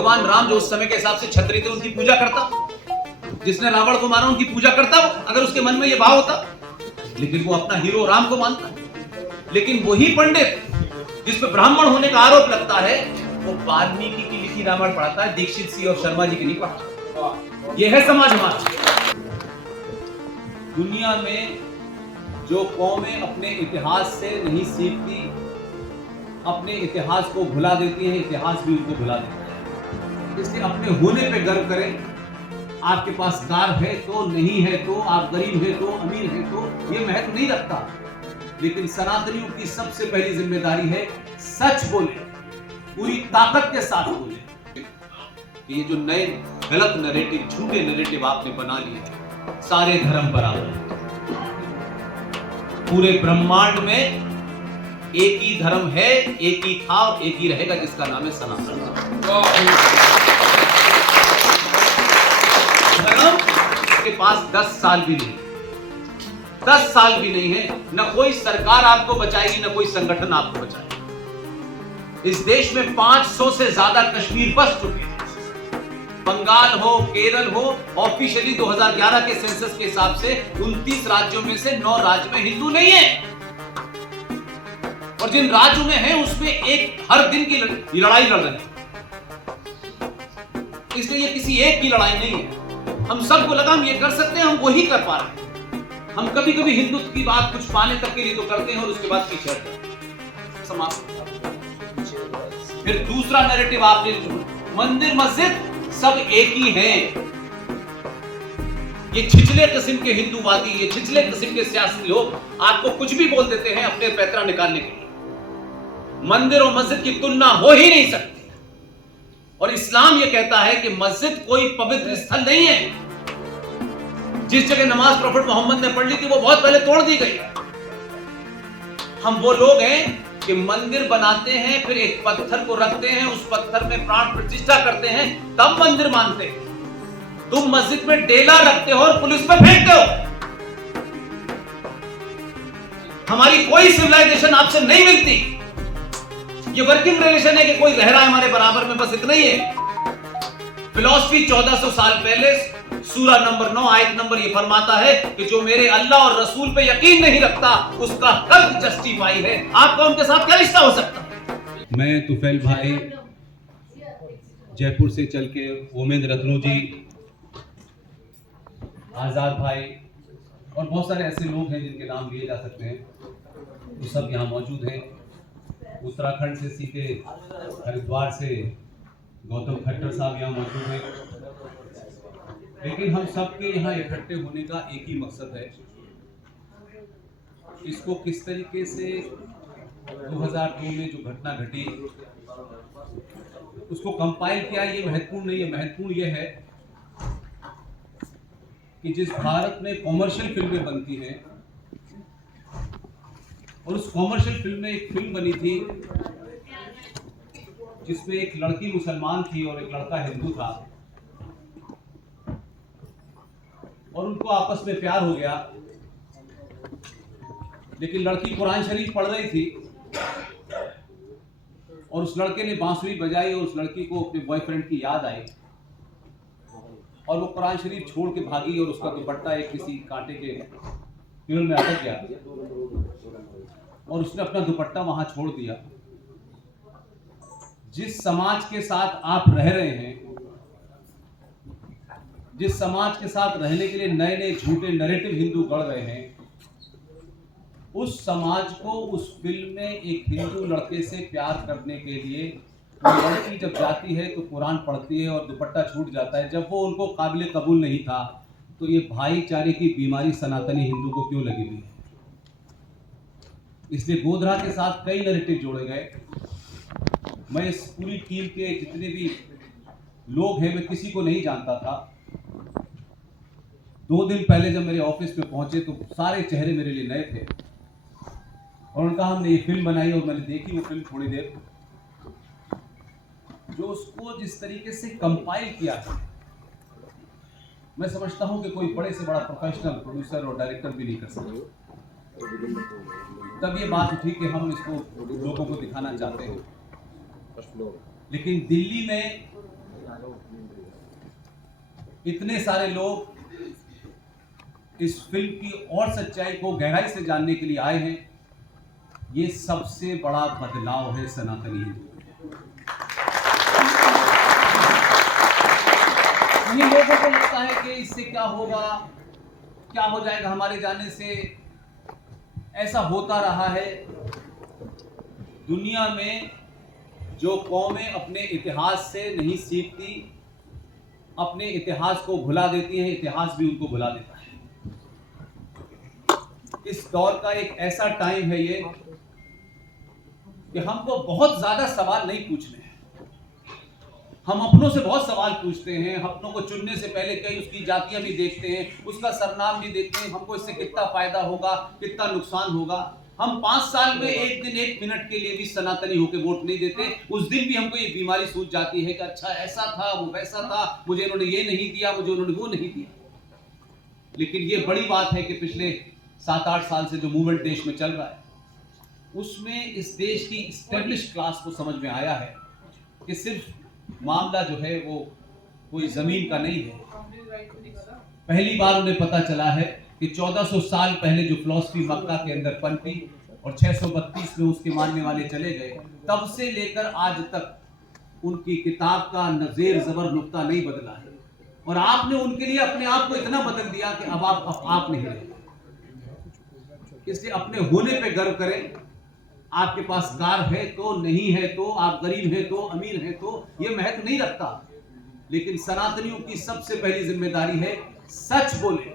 भगवान राम जो उस समय के हिसाब से क्षत्रिय थे उनकी पूजा करता, जिसने रावण को मारा उनकी पूजा करता, अगर उसके मन में यह भाव होता, लेकिन वो अपना हीरो राम को मानता है। लेकिन वही पंडित जिस पे ब्राह्मण होने का आरोप लगता है, वो वाल्मीकि की लिखी रामायण पढ़ाता है, दीक्षित सिंह और शर्मा जी की नहीं पढ़ाता। यह है समाज हमारा। दुनिया में जो कौमें अपने इतिहास से नहीं सीखती, अपने इतिहास को भुला देती है, इतिहास भी उनको भुला देता है। इसलिए अपने होने पे गर्व करें। आपके पास कार है तो, नहीं है तो, आप गरीब है तो, अमीर है तो, ये महत्व नहीं रखता। लेकिन सनातनियों की सबसे पहली जिम्मेदारी है सच बोले, पूरी ताकत के साथ बोले। ये जो नए गलत नैरेटिव, झूठे नैरेटिव आपने बना लिए, सारे धर्म बराबर, पूरे ब्रह्मांड में एक ही धर्म है, एक ही था और एक ही रहेगा, जिसका नाम है सनातन धर्म। के पास 10 साल भी नहीं, 10 साल भी नहीं है। न कोई सरकार आपको बचाएगी, न कोई संगठन आपको बचाएगा। इस देश में 500 से ज्यादा कश्मीर बस चुके हैं। बंगाल हो, केरल हो, ऑफिशियली 2011 के सेंसस के हिसाब से 29 राज्यों में से 9 राज्य में हिंदू नहीं है, और जिन राज्यों में है उसमें एक हर दिन की लड़ाई लड़ रहे हैं। इसलिए ये किसी एक की लड़ाई नहीं है। हम सबको लगा हम ये कर सकते हैं, हम वही कर पा रहे हैं। हम कभी कभी हिंदुत्व की बात कुछ पाने तक के लिए तो करते हैं और उसके बाद पीछे हटते हैं। समाप्त। फिर दूसरा नैरेटिव आपने, मंदिर मस्जिद सब एक ही हैं। ये छिछले किस्म के हिंदूवादी, ये छिछले किस्म के सियासी लोग आपको कुछ भी बोल देते हैं अपने पैतरा निकालने के लिए। मंदिर और मस्जिद की तुलना हो ही नहीं सकती। और इस्लाम ये कहता है कि मस्जिद कोई पवित्र स्थल नहीं है। जिस जगह नमाज प्रोफेट मोहम्मद ने पढ़ ली थी वो बहुत पहले तोड़ दी गई। हम वो लोग हैं कि मंदिर बनाते हैं, फिर एक पत्थर को रखते हैं, उस पत्थर में प्राण प्रतिष्ठा करते हैं, तब मंदिर मानते हैं। तुम मस्जिद में डेला रखते हो और पुलिस पे फेंकते हो। हमारी कोई सिविलाइजेशन आपसे नहीं मिलती। ये वर्किंग रिलेशन है कि कोई रह रहा है हमारे बराबर में, बस इतना ही है। फिलॉसफी 1400 साल पहले सूरा नंबर 9 आयत नंबर ये फरमाता है कि जो मेरे अल्लाह और रसूल पे यकीन नहीं रखता उसका कल्ब जस्टिफाई है। आपका उनके साथ क्या रिश्ता हो सकता है? मैं तुफैल भाई जयपुर से चल के, ओमेंद्र रत्नू जी, आजाद भाई और बहुत सारे ऐसे लोग हैं जिनके नाम लिए जा सकते हैं, वो सब यहाँ मौजूद हैं। उत्तराखंड से सीधे हरिद्वार से गौतम खट्टर साहब यहाँ मौजूद हैं। लेकिन हम सबके यहाँ इकट्ठे होने का एक ही मकसद है। इसको किस तरीके से 2002 में जो घटना घटी उसको कंपाइल किया, ये महत्वपूर्ण नहीं है। महत्वपूर्ण ये है कि जिस भारत में कॉमर्शियल फिल्में बनती हैं, और उस कॉमर्शियल फिल्म में एक फिल्म बनी थी जिसमें एक लड़की मुसलमान थी और एक लड़का हिंदू था, और उनको आपस में प्यार हो गया। लेकिन लड़की कुरान शरीफ पढ़ रही थी और उस लड़के ने बांसुरी बजाई और उस लड़की को अपने बॉयफ्रेंड की याद आई और वो कुरान शरीफ छोड़ के भागी और उसका दुपट्टा एक किसी कांटे के पेड़ में अटक गया और उसने अपना दुपट्टा वहां छोड़ दिया। जिस समाज के साथ आप रह रहे हैं, जिस समाज के साथ रहने के लिए नए नए झूठे नैरेटिव हिंदू गढ़ रहे हैं, उस समाज को उस फिल्म में एक हिंदू लड़के से प्यार करने के लिए वो लड़की जब जाती है तो कुरान पढ़ती है और दुपट्टा छूट जाता है। जब वो उनको काबिल कबूल नहीं था तो ये भाईचारे की बीमारी सनातनी हिंदू को क्यों लगी हुई है? इसलिए गोधरा के साथ कई नैरेटिव जोड़े गए। मैं इस पूरी टीम के जितने भी लोग हैं, मैं किसी को नहीं जानता था। 2 दिन पहले जब मेरे ऑफिस में पहुंचे तो सारे चेहरे मेरे लिए नए थे और उनका हमने ये फिल्म बनाई और मैंने देखी वो फिल्म थोड़ी देर। जो उसको जिस तरीके से कंपाइल किया है, मैं समझता हूं कि कोई बड़े से बड़ा प्रोफेशनल प्रोड्यूसर और डायरेक्टर भी नहीं कर सकता। तब ये बात उठी कि हम इसको लोगों को दिखाना चाहते हैं। लेकिन दिल्ली में इतने सारे लोग इस फिल्म की और सच्चाई को गहराई से जानने के लिए आए हैं। ये सबसे बड़ा बदलाव है सनातनी हिंदू। कई लोगों को लगता है कि इससे क्या होगा, क्या हो जाएगा हमारे जाने से। ऐसा होता रहा है। दुनिया में जो कौमें अपने इतिहास से नहीं सीखती, अपने इतिहास को भुला देती हैं, इतिहास भी उनको भुला देता है। इस दौर का एक ऐसा टाइम है ये कि हमको बहुत ज्यादा सवाल नहीं पूछने हैं। हम अपनों से बहुत सवाल पूछते हैं। अपनों को चुनने से पहले कई उसकी जातियां भी देखते हैं, उसका सरनाम भी देखते हैं, हमको इससे कितना फायदा होगा, कितना नुकसान होगा। हम 5 साल में एक दिन 1 मिनट के लिए भी सनातनी होकर वोट नहीं देते। उस दिन भी हमको ये बीमारी सूझ जाती है कि अच्छा ऐसा था, वो वैसा था, मुझे इन्होंने ये नहीं दिया, मुझे उन्होंने वो नहीं दिया। लेकिन ये बड़ी बात है कि पिछले 7-8 साल से जो मूवमेंट देश में चल रहा है, उसमें इस देश की एस्टेब्लिश्ड क्लास को समझ में आया है कि सिर्फ मामला जो है वो कोई जमीन का नहीं है। पहली बार उन्हें पता चला है कि 1400 साल पहले जो फिलॉसफी मक्का के अंदर पनपी और 632 में उसके मानने वाले चले गए, तब से लेकर आज तक उनकी किताब का नज़ेर ज़बर नुक्ता नहीं बदला है। और आपने उनके लिए अपने आप को इतना बदल दिया कि अब आप नहीं रहे। इसलिए अपने होने पे गर्व करें। आपके पास कार है तो, नहीं है तो, आप गरीब है तो, अमीर है तो, ये महत्व नहीं रखता। लेकिन सनातनियों की सबसे पहली जिम्मेदारी है सच बोले,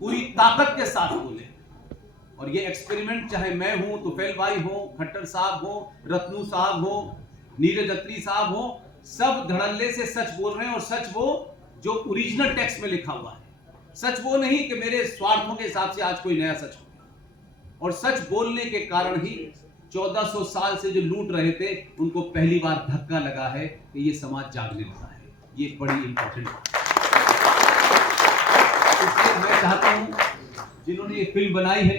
पूरी ताकत के साथ बोले। और ये एक्सपेरिमेंट चाहे मैं हूं, तुफैल भाई हो, खट्टर साहब हो, रत्नू साहब हो, नीरज अत्री साहब हो, सब धड़ल्ले से सच बोल रहे हैं। और सच वो जो ओरिजिनल टेक्स्ट में लिखा हुआ है, सच वो नहीं कि मेरे स्वार्थों के हिसाब से आज कोई नया सच हो। और सच बोलने के कारण ही 1400 साल से जो लूट रहे थे, उनको पहली बार धक्का लगा है कि ये समाज जागने लगा है। ये बड़ी इंपॉर्टेंट बात है। इसलिए मैं चाहता हूं जिन्होंने ये फिल्म बनाई है,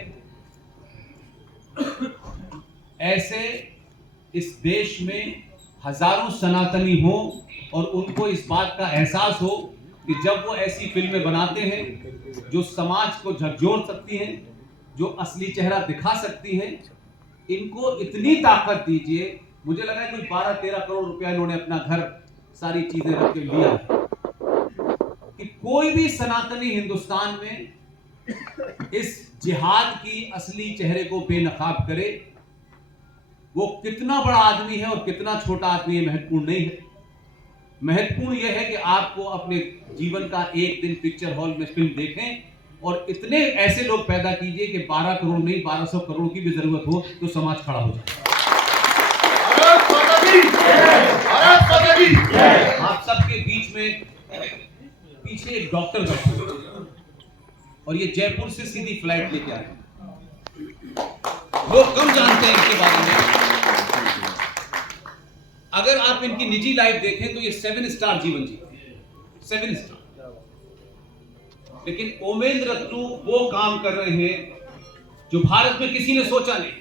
ऐसे इस देश में हजारों सनातनी हो और उनको इस बात का एहसास हो कि जब वो ऐसी फिल्में बनाते हैं जो समाज को झकझोर सकती हैं, जो असली चेहरा दिखा सकती हैं, इनको इतनी ताकत दीजिए। मुझे लगा है कोई 12-13 करोड़ रुपया इन्होंने अपना घर सारी चीजें रख के लिया है कि कोई भी सनातनी हिंदुस्तान में इस जिहाद की असली चेहरे को बेनकाब करे। वो कितना बड़ा आदमी है और कितना छोटा आदमी है महत्वपूर्ण नहीं है। महत्वपूर्ण यह है कि आपको अपने जीवन का एक दिन पिक्चर हॉल में फिल्म देखें और इतने ऐसे लोग पैदा कीजिए कि 12 करोड़ नहीं 1200 करोड़ की भी जरूरत हो तो समाज खड़ा हो जाए। आप सबके बीच में पीछे एक डॉक्टर बैठे हैं और ये जयपुर से सीधी फ्लाइट लेके आए हैं। लोग कम जानते हैं इनके बारे में। अगर आप इनकी निजी लाइफ देखें तो ये 7 स्टार जीवन जीते हैं, 7 स्टार। लेकिन ओमेंद्र रत्नू वो काम कर रहे हैं जो भारत में किसी ने सोचा नहीं,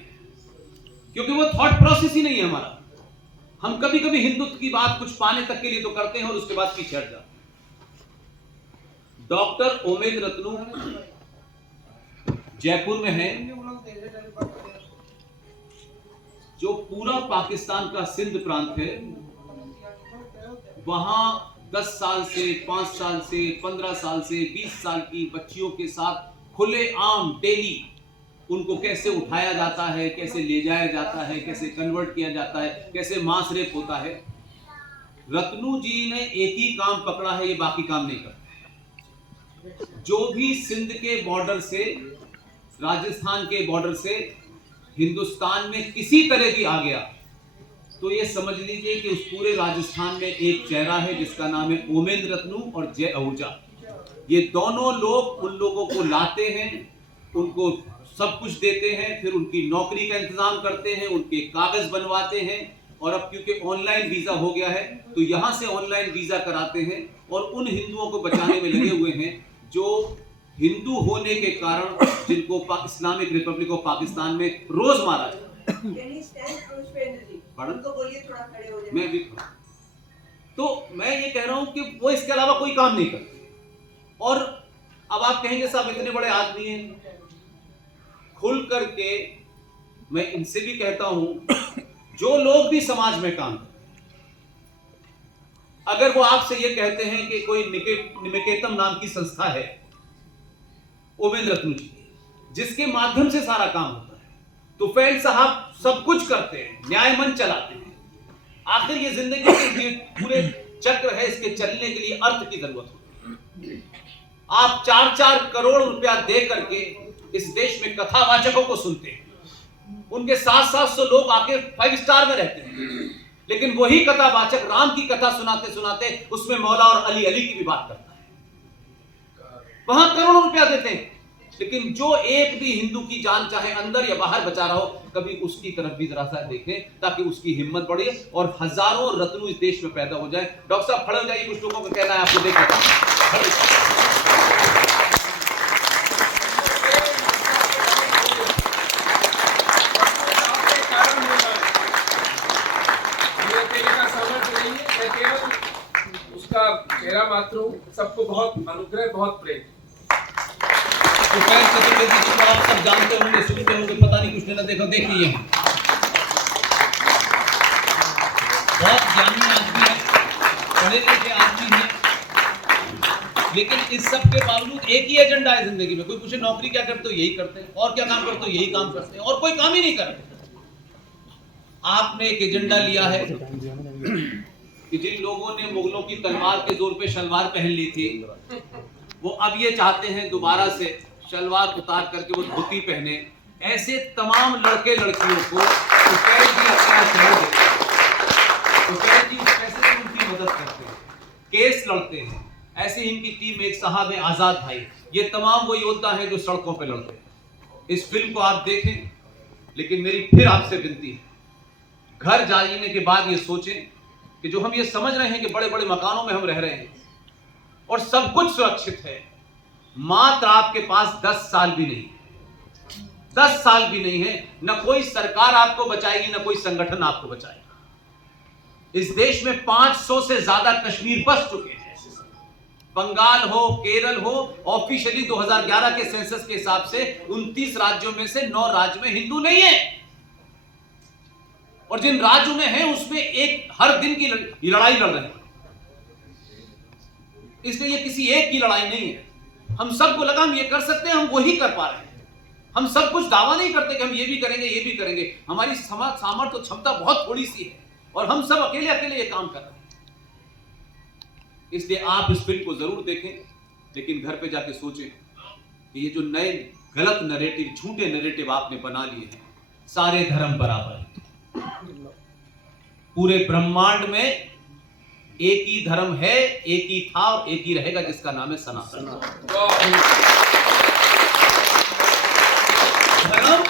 क्योंकि वो थॉट प्रोसेस ही नहीं है हमारा। हम कभी कभी हिंदुत्व की बात कुछ पाने तक के लिए तो करते हैं और उसके बाद पीछे हट जाते हैं। डॉक्टर ओमेंद्र रत्नू जयपुर में है, जो पूरा पाकिस्तान का सिंध प्रांत है। वहां 10 साल से, 5 साल से, 15 साल से, 20 साल की बच्चियों के साथ खुले आम डेली उनको कैसे उठाया जाता है, कैसे ले जाया जाता है, कैसे कन्वर्ट किया जाता है, कैसे मांस रेप होता है। रत्नू जी ने एक ही काम पकड़ा है, ये बाकी काम नहीं करते। जो भी सिंध के बॉर्डर से, राजस्थान के बॉर्डर से हिंदुस्तान में किसी तरह भी आ गया तो ये समझ लीजिए कि उस पूरे राजस्थान में एक चेहरा है जिसका नाम है ओमेंद्र रत्नू और जय आहूजा। ये दोनों लोग उन लोगों को लाते हैं, उनको सब कुछ देते हैं, फिर उनकी नौकरी का इंतजाम करते हैं, उनके कागज बनवाते हैं। और अब क्योंकि ऑनलाइन वीजा हो गया है तो यहां से ऑनलाइन वीजा कराते हैं और उन हिंदुओं को बचाने में लगे हुए हैं जो हिंदू होने के कारण जिनको इस्लामिक रिपब्लिक ऑफ पाकिस्तान में रोज मारा जाता है। मैं भी तो मैं ये कह रहा हूं कि वो इसके अलावा कोई काम नहीं करते। और अब आप कहेंगे साहब इतने बड़े आदमी हैं, खुल करके मैं इनसे भी कहता हूं, जो लोग भी समाज में काम करते हैं, अगर वो आपसे ये कहते हैं कि कोई निकेतन नाम की संस्था है उमेंद्र रत्नू जी, जिसके माध्यम से सारा काम होता है, तुफैल साहब सब कुछ करते हैं, न्याय मंच चलाते हैं। आखिर ये जिंदगी के पूरे चक्र है, इसके चलने के लिए अर्थ की जरूरत होती है। आप 4-4 करोड़ रुपया दे करके इस देश में कथावाचकों को सुनते हैं, उनके 700 लोग आके 5 स्टार में रहते हैं, लेकिन वही कथावाचक राम की कथा सुनाते सुनाते उसमें मौला और अली अली की भी बात करता है, वहां करोड़ों रुपया देते हैं, लेकिन जो एक भी हिंदू की जान चाहे अंदर या बाहर बचा रहा हो, कभी उसकी तरफ भी जरा सा देखें, ताकि उसकी हिम्मत बढ़े और हजारों रत्नू इस देश में पैदा हो जाए। डॉक्टर साहब खड़े हो जाइए, कुछ लोगों का कहना है आपको देख लेता उसका चेहरा मात्र हूं, सबको बहुत अनुग्रह, बहुत प्रेम। तुफैल चतुर्वेदी जी को आप सब जानते होंगे, सुनते होंगे, पता नहीं कुछ नहीं देखो, देख लीजिए, बहुत ज्ञानी आदमी है, पढ़े लिखे आदमी है, लेकिन इस सब के बावजूद एक ही एजेंडा है जिंदगी में। कोई पूछे नौकरी क्या करते हो, यही करते हैं, और क्या काम करते हो, यही काम करते हैं, और कोई काम ही नहीं करते। आपने एक एजेंडा लिया है कि जिन लोगों ने मुगलों की तलवार के जोर पे शलवार पहन ली थी, वो अब ये चाहते हैं दोबारा से शलवार उतार करके वो धोती पहने। ऐसे तमाम लड़के लड़कियों को तुफैल जी अपना शहर देते हैं, तुफैल जी उस पैसे से उनकी मदद करते हैं, केस लड़ते हैं। ऐसे ही इनकी टीम एक साहब है आजाद भाई, ये तमाम वो योद्धा हैं जो सड़कों पे लड़ते हैं। इस फिल्म को आप देखें, लेकिन मेरी फिर आपसे विनती है, घर जाने के बाद ये सोचें कि जो हम ये समझ रहे हैं कि बड़े बड़े मकानों में हम रह रहे हैं और सब कुछ सुरक्षित है, मात्र आपके पास 10 साल भी नहीं है, 10 साल भी नहीं है, न कोई सरकार आपको बचाएगी, न कोई संगठन आपको बचाएगा। इस देश में 500 से ज्यादा कश्मीर बस चुके हैं। बंगाल हो, केरल हो, ऑफिशियली 2011 के सेंसस के हिसाब से 29 राज्यों में से 9 राज्य में हिंदू नहीं है, और जिन राज्यों में है उसमें एक हर दिन की लड़ाई लड़ रहे हैं। इसलिए ये किसी एक की लड़ाई नहीं है, हम सबको लगा हम ये कर सकते हैं, हम वही कर पा रहे हैं। हम सब कुछ दावा नहीं करते कि हम ये भी करेंगे, ये भी करेंगे, हमारी सामर्थ्य क्षमता बहुत थोड़ी सी है, और हम सब अकेले अकेले ये काम कर रहे हैं। इसलिए आप इस फिल्म को जरूर देखें, लेकिन घर पे जाके सोचें कि ये जो नए गलत नैरेटिव, झूठे नैरेटिव आपने बना लिए हैं, सारे धर्म बराबर हैं, पूरे ब्रह्मांड में एक ही धर्म है, एक ही था और एक ही रहेगा, जिसका नाम है सनातन धर्म।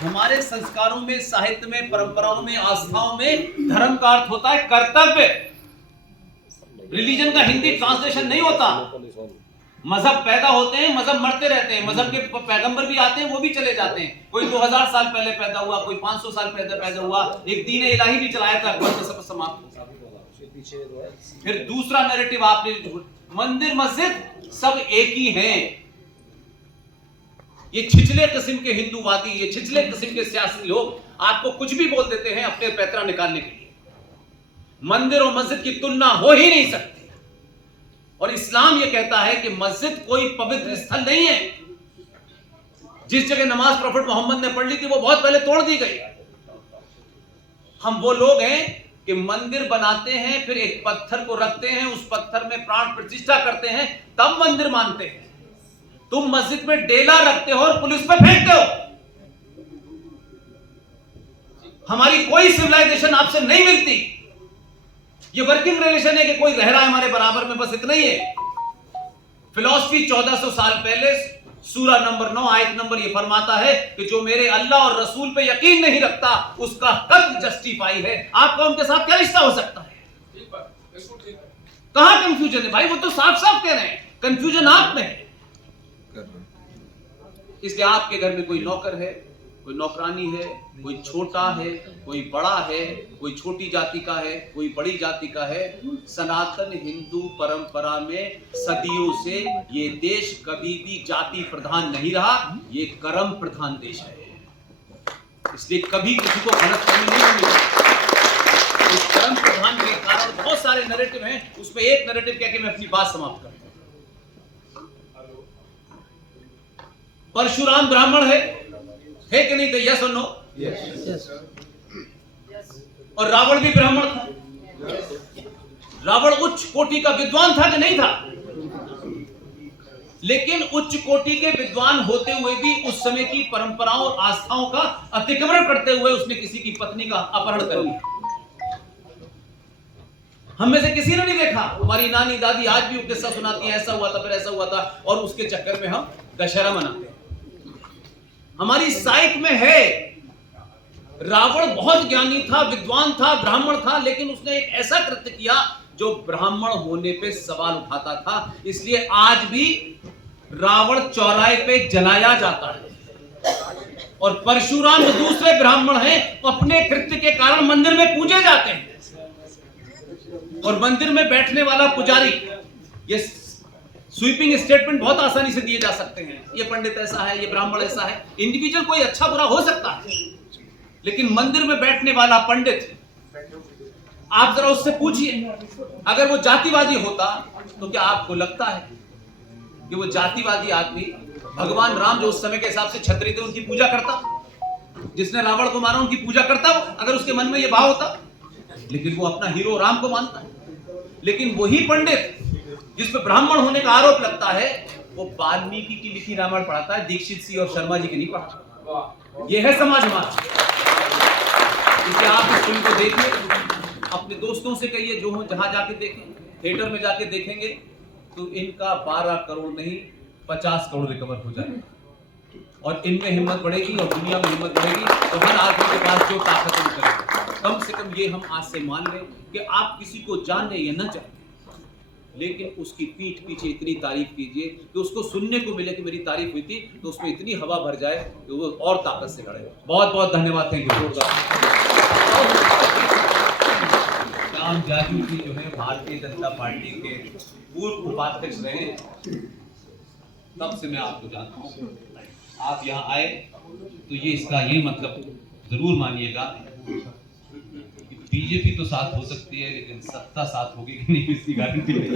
हमारे संस्कारों में, साहित्य में, परंपराओं में, आस्थाओं में धर्म का अर्थ होता है कर्तव्य। रिलीजन का हिंदी ट्रांसलेशन नहीं होता। मजहब पैदा होते हैं, मजहब मरते रहते हैं, मजहब के पैगंबर भी आते हैं, वो भी चले जाते हैं। कोई 2000 साल पहले पैदा हुआ, कोई 500 साल पहले पैदा हुआ, एक दीन इलाही भी चलाया था, अकबर से सब समाप्त हो। फिर दूसरा नैरेटिव आपने, मंदिर मस्जिद सब एक ही हैं। ये छिछले किस्म के हिंदूवादी, ये छिछले किस्म के सियासी लोग आपको कुछ भी बोल देते हैं अपने पैतरा निकालने के लिए। मंदिर और मस्जिद की तुलना हो ही नहीं सकती, और इस्लाम ये कहता है कि मस्जिद कोई पवित्र स्थल नहीं है। जिस जगह नमाज प्रॉफेट मोहम्मद ने पढ़ ली थी वो बहुत पहले तोड़ दी गई। हम वो लोग हैं कि मंदिर बनाते हैं, फिर एक पत्थर को रखते हैं, उस पत्थर में प्राण प्रतिष्ठा करते हैं, तब मंदिर मानते हैं। तुम मस्जिद में डेला रखते हो और पुलिस पे फेंकते हो। हमारी कोई सिविलाइजेशन आपसे नहीं मिलती। ये वर्किंग रिलेशन है कि कोई रह रहा है हमारे बराबर में, बस इतना ही है। फिलॉसफी 1400 साल पहले सूरा नंबर 9 आयत नंबर ये फरमाता है कि जो मेरे अल्लाह और रसूल पे यकीन नहीं रखता उसका कत्ल जस्टिफाई है। आपका उनके साथ क्या रिश्ता हो सकता है? कहां कंफ्यूजन है भाई? वो तो साफ साफ कह रहे हैं, कंफ्यूजन आप में है। इसलिए आपके घर में कोई नौकर है, कोई नौकरानी है, कोई छोटा है, कोई बड़ा है, कोई छोटी जाति का है, कोई बड़ी जाति का है। सनातन हिंदू परंपरा में सदियों से ये देश कभी भी जाति प्रधान नहीं रहा, ये कर्म प्रधान देश है। इसलिए कभी किसी को गलतफहमी नहीं होनी चाहिए। इस कर्म प्रधान के कारण बहुत सारे नैरेटिव हैं, उसमें एक नैरेटिव कह के मैं अपनी बात समाप्त करता हूं। परशुराम ब्राह्मण है कि नहीं थे? यस और नो? और रावण भी ब्राह्मण था। रावण उच्च कोटि का विद्वान था कि नहीं था? लेकिन उच्च कोटि के विद्वान होते हुए भी उस समय की परंपराओं और आस्थाओं का अतिक्रमण करते हुए उसने किसी की पत्नी का अपहरण कर लिया। हम में से किसी ने नहीं देखा। हमारी नानी दादी आज भी वो किस्सा सुनाती हैं, ऐसा हुआ था, फिर ऐसा हुआ था, और उसके चक्कर में हम दशहरा मनाते हैं। हमारी साइक में है, रावण बहुत ज्ञानी था, विद्वान था, ब्राह्मण था, लेकिन उसने एक ऐसा कृत्य किया जो ब्राह्मण होने पे सवाल उठाता था। इसलिए आज भी रावण चौराहे पे जलाया जाता है, और परशुराम जो दूसरे ब्राह्मण हैं अपने कृत्य के कारण मंदिर में पूजे जाते हैं। और मंदिर में बैठने वाला पुजारी, ये स्वीपिंग स्टेटमेंट बहुत आसानी से दिए जा सकते हैं, ये पंडित ऐसा है, ये ब्राह्मण ऐसा है। इंडिविजुअल कोई अच्छा बुरा हो सकता है, लेकिन मंदिर में बैठने वाला पंडित, आप जरा उससे पूछिए, अगर वो जातिवादी होता तो क्या आपको लगता है कि वो जातिवादी आदमी भगवान राम जो उस समय के हिसाब से क्षत्रिय थे उनकी पूजा करता? जिसने रावण को मारा उनकी पूजा करता अगर उसके मन में ये भाव होता? लेकिन वो अपना हीरो राम को मानता है। लेकिन वही पंडित जिस पे ब्राह्मण होने का आरोप लगता है, वो वाल्मीकि की लिखी रामायण पढ़ाता है, दीक्षित सिंह और शर्मा जी की नहीं पढ़ाता। ये है समाज हमारा। इसलिए आप इस फिल्म को देखिए, अपने दोस्तों से कहिए जो हो जहां जाके देखें, थिएटर में जाके देखेंगे तो इनका 12 करोड़ नहीं 50 करोड़ रिकवर हो जाएगा। और इनमें हिम्मत बढ़ेगी और दुनिया में हिम्मत बढ़ेगी, तो हर आदमी के पास जो ताकत है वो करेगा। कम से कम ये हम आज से मान लें कि आप किसी को जाने या न जाने, लेकिन उसकी पीठ पीछे इतनी तारीफ कीजिए कि उसको सुनने को मिले कि मेरी तारीफ हुई थी, तो उसमें इतनी हवा भर जाए कि वो और ताकत से लड़े। बहुत बहुत धन्यवाद। Thank you. राम जाजू जी जो है भारतीय जनता पार्टी के पूर्व उपाध्यक्ष रहे, तब से मैं आपको जानता हूँ। आप यहाँ आए तो ये इसका ये मतलब जरूर मानिएगा, बीजेपी तो साथ हो सकती है लेकिन सत्ता साथ होगी कि नहीं इसकी गारंटी नहीं।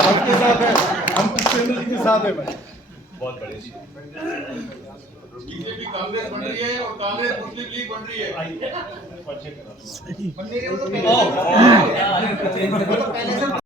आपके साथ है, हम पुष्पेंद्र जी के साथ है भाई। बहुत बड़े बीजेपी कांग्रेस बन रही है और कांग्रेस मुस्लिम लीग बन रही है।